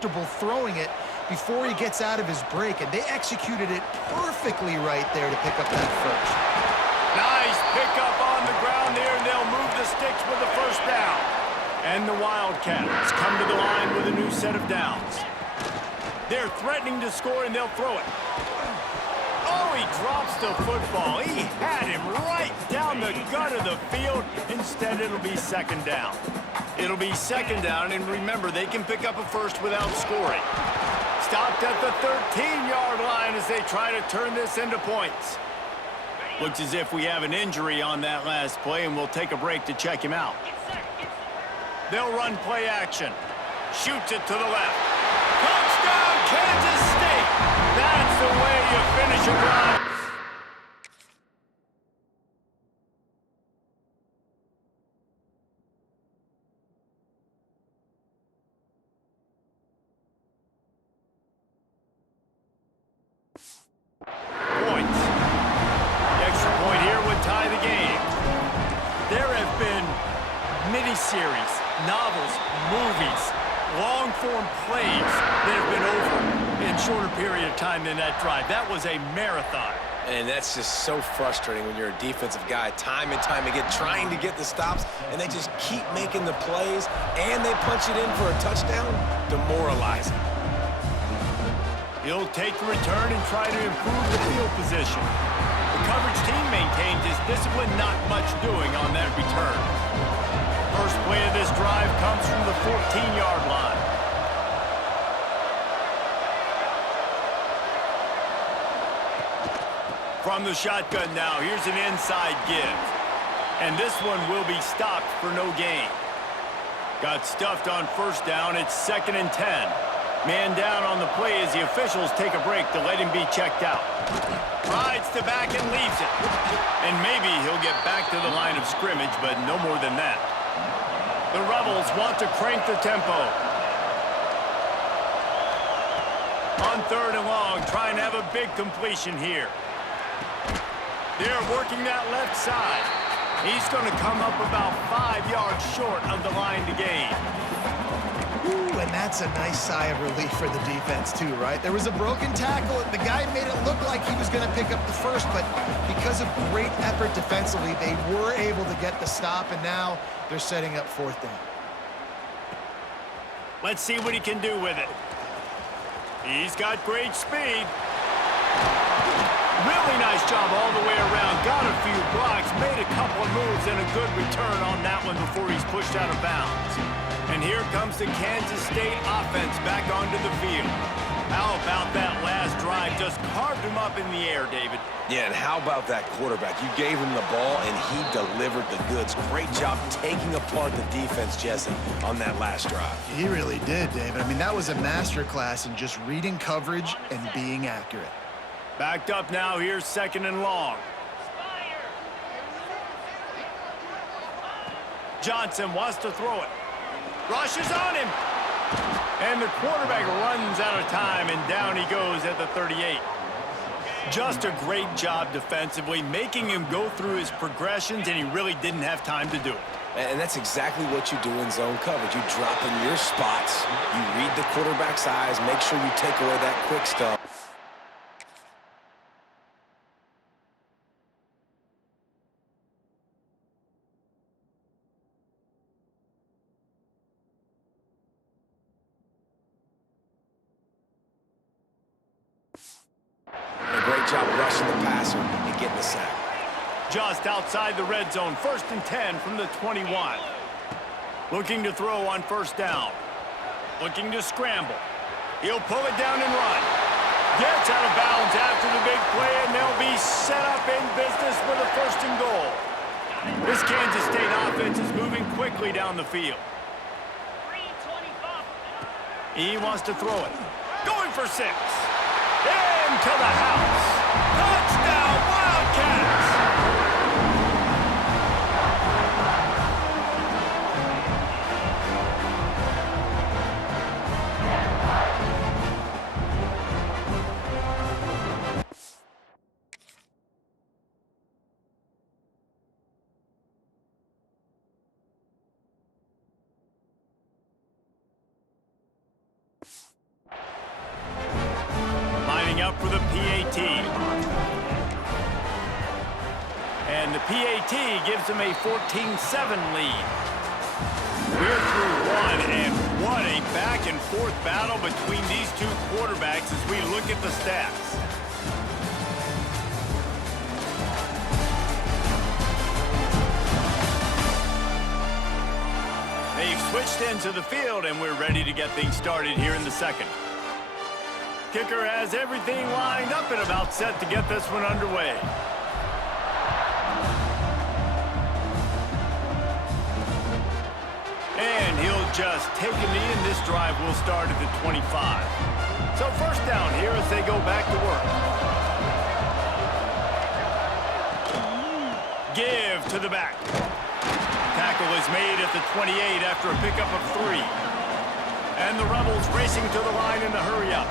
comfortable throwing it before he gets out of his break, and they executed it perfectly right there to pick up that first. Nice pickup on the ground there, and they'll move the sticks with the first down. And the Wildcats come to the line with a new set of downs. They're threatening to score, and they'll throw it. Oh, he drops the football. He had him right down the gut of the field. Instead, it'll be second down. It'll be second down, and remember, they can pick up a first without scoring. Stopped at the 13-yard line as they try to turn this into points. Looks as if we have an injury on that last play, and we'll take a break to check him out. They'll run play action. Shoots it to the left. Touchdown, Kansas State! That's the way you finish a drive. Points. The extra point here would tie the game. There have been miniseries, novels, movies, long-form plays that have been over in shorter period of time than that drive. That was a marathon. And that's just so frustrating when you're a defensive guy, time and time again, trying to get the stops, and they just keep making the plays, and they punch it in for a touchdown. Demoralizing. He'll take the return and try to improve the field position. The coverage team maintains his discipline, not much doing on that return. First play of this drive comes from the 14-yard line. From the shotgun now, here's an inside give. And this one will be stopped for no gain. Got stuffed on first down. It's 2nd and 10. Man down on the play as the officials take a break to let him be checked out. Rides to back and leaves it. And maybe he'll get back to the line of scrimmage, but no more than that. The Rebels want to crank the tempo. On 3rd and long, trying to have a big completion here. They're working that left side. He's going to come up about 5 yards short of the line to gain. Ooh, and that's a nice sigh of relief for the defense too, right? There was a broken tackle, and the guy made it look like he was going to pick up the first, but because of great effort defensively, they were able to get the stop, and now they're setting up 4th down. Let's see what he can do with it. He's got great speed. Really nice job all the way around. Got a few blocks, made a couple of moves, and a good return on that one before he's pushed out of bounds. And here comes the Kansas State offense back onto the field. How about that last drive? Just carved him up in the air, David. Yeah, and how about that quarterback? You gave him the ball, and he delivered the goods. Great job taking apart the defense, Jesse, on that last drive. He really did, David. I mean, that was a masterclass in just reading coverage and being accurate. Backed up now, here's 2nd and long. Johnson wants to throw it. Rushes on him. And the quarterback runs out of time, and down he goes at the 38. Just a great job defensively, making him go through his progressions, and he really didn't have time to do it. And that's exactly what you do in zone coverage. You drop in your spots, you read the quarterback's eyes, make sure you take away that quick stuff. Great job rushing the passer and getting the sack. Just outside the red zone, 1st and 10 from the 21. Looking to throw on 1st down. Looking to scramble. He'll pull it down and run. Gets out of bounds after the big play, and they'll be set up in business with a 1st and goal. This Kansas State offense is moving quickly down the field. He wants to throw it. Going for 6. Into the house. Touchdown, Wildcats! lining up for the PAT. And the PAT gives them a 14-7 lead. We're through one, and what a back-and-forth battle between these two quarterbacks as we look at the stats. They've switched into the field, and we're ready to get things started here in the second. Kicker has everything lined up and about set to get this one underway. And he'll just take a knee, and this drive will start at the 25. So first down here as they go back to work. Give to the back. Tackle is made at the 28 after a pickup of 3. And the Rebels racing to the line in a hurry up.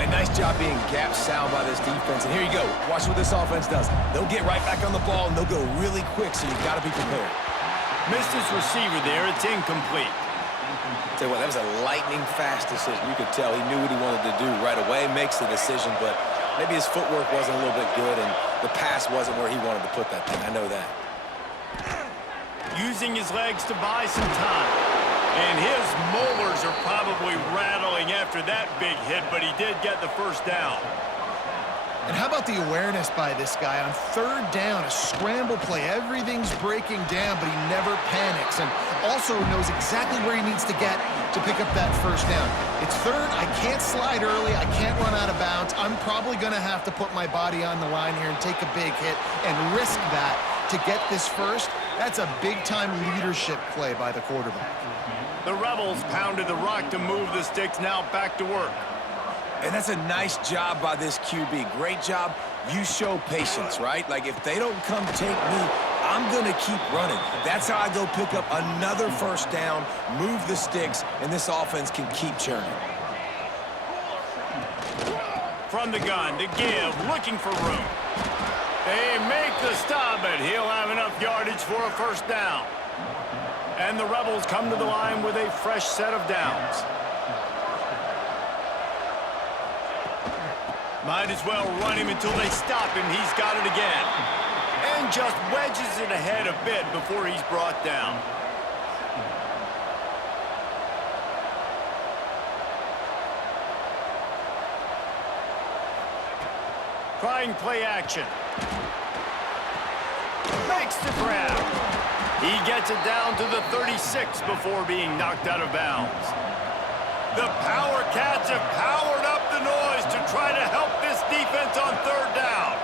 A nice job being gap sound by this defense. And here you go. Watch what this offense does. They'll get right back on the ball, and they'll go really quick, so you've got to be prepared. Missed his receiver there. It's incomplete. Tell you what, that was a lightning-fast decision. You could tell he knew what he wanted to do right away, makes the decision, but maybe his footwork wasn't a little bit good, and the pass wasn't where he wanted to put that thing. I know that. Using his legs to buy some time. And his molars are probably rattling after that big hit, but he did get the first down. And how about the awareness by this guy on third down, a scramble play. Everything's breaking down, but he never panics and also knows exactly where he needs to get to pick up that first down. It's third. I can't slide early. I can't run out of bounds. I'm probably going to have to put my body on the line here and take a big hit and risk that to get this first. That's a big-time leadership play by the quarterback. The Rebels pounded the rock to move the sticks, now back to work. And that's a nice job by this QB. Great job. You show patience, right? Like, if they don't come take me, I'm going to keep running. That's how I go pick up another first down, move the sticks, and this offense can keep churning. From the gun to give, looking for room. They make the stop, but he'll have enough yardage for a first down. And the Rebels come to the line with a fresh set of downs. Might as well run him until they stop him. He's got it again. And just wedges it ahead a bit before he's brought down. Trying play action. Makes the grab. He gets it down to the 36 before being knocked out of bounds. The Power Cats have powered up the noise to try to help this defense on third down.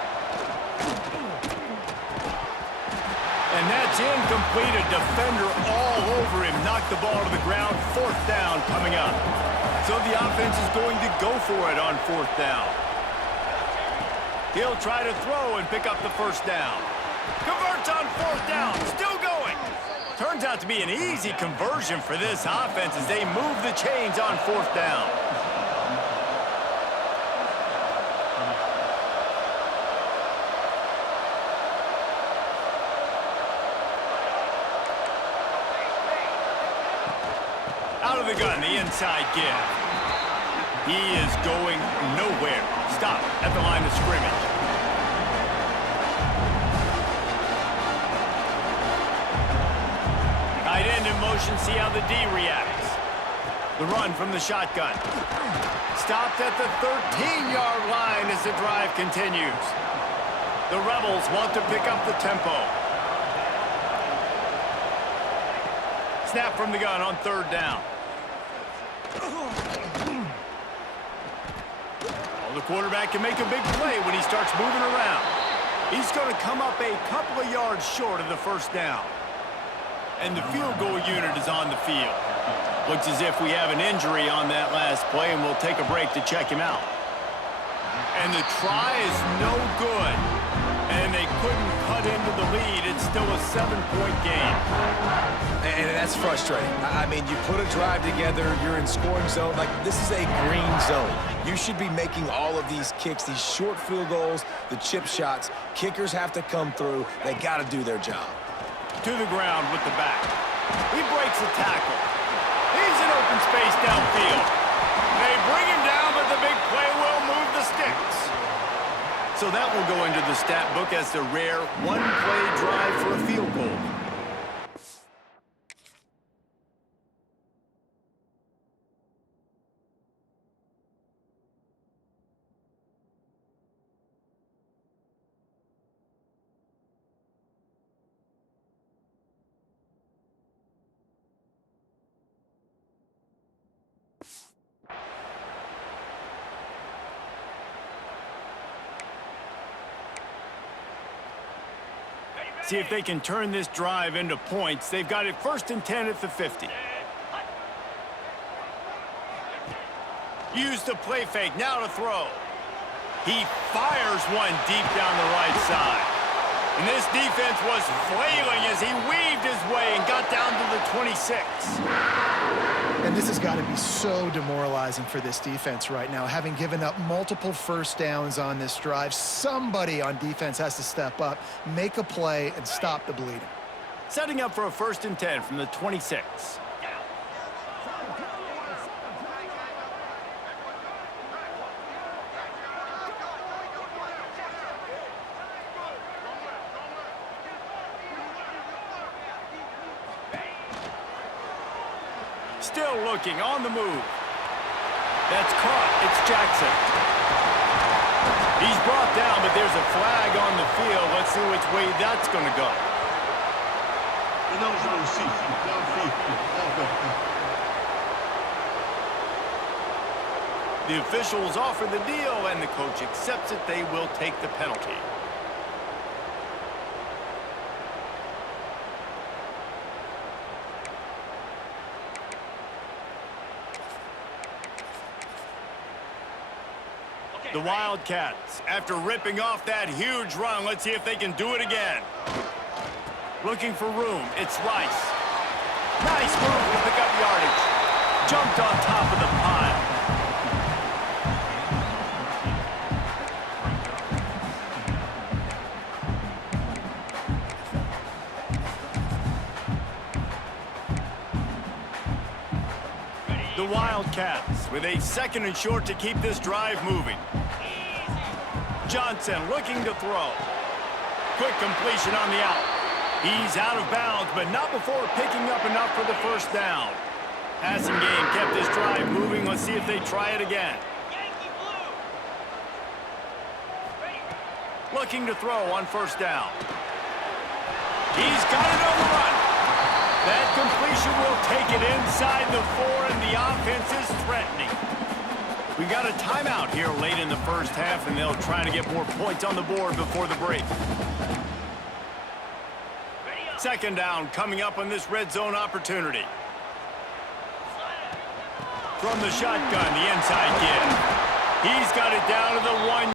And that's incomplete. A defender all over him. Knocked the ball to the ground. Fourth down coming up. So the offense is going to go for it on fourth down. He'll try to throw and pick up the first down. Converts on fourth down. Still going. Turns out to be an easy conversion for this offense as they move the chains on fourth down. Out of the gun, the inside give. He is going nowhere. Stop at the line of scrimmage. Tight end in motion, see how the D reacts. The run from the shotgun. Stopped at the 13-yard line as the drive continues. The Rebels want to pick up the tempo. Snap from the gun on third down. The quarterback can make a big play when he starts moving around. He's going to come up a couple of yards short of the first down. And the field goal unit is on the field. Looks as if we have an injury on that last play, and we'll take a break to check him out. And the try is no good. And they couldn't cut into the lead. It's still a 7-point game. And that's frustrating. I mean, you put a drive together, you're in scoring zone. Like, this is a green zone. You should be making all of these kicks, these short field goals, the chip shots. Kickers have to come through. They got to do their job. To the ground with the back. He breaks a tackle. He's in open space downfield. They bring him down, but the big play will move the stick. So that will go into the stat book as the rare one-play drive for a field goal. See if they can turn this drive into points. They've got it 1st and 10 at the 50. Use the play fake, now to throw. He fires one deep down the right side. And this defense was flailing as he weaved his way and got down to the 26. And this has got to be so demoralizing for this defense right now. Having given up multiple first downs on this drive, somebody on defense has to step up, make a play, and stop the bleeding. Setting up for a 1st and 10 from the 26. Still looking, on the move. That's caught. It's Jackson. He's brought down, but there's a flag on the field. Let's see which way that's going to go. The officials offer the deal, and the coach accepts it. They will take the penalty. The Wildcats, after ripping off that huge run, let's see if they can do it again. Looking for room, it's Rice. Nice move to pick up yardage. Jumped on top of the pile. The Wildcats with a 2nd and short to keep this drive moving. Johnson looking to throw. Quick completion on the out. He's out of bounds, but not before picking up enough for the 1st down. Passing game kept this drive moving. Let's see if they try it again. Looking to throw on 1st down. He's got it on the run. That completion will take it inside the 4, and the offense is threatening. We got a timeout here late in the 1st half, and they'll try to get more points on the board before the break. 2nd down coming up on this red zone opportunity. From the shotgun, the inside give. He's got it down to the 1.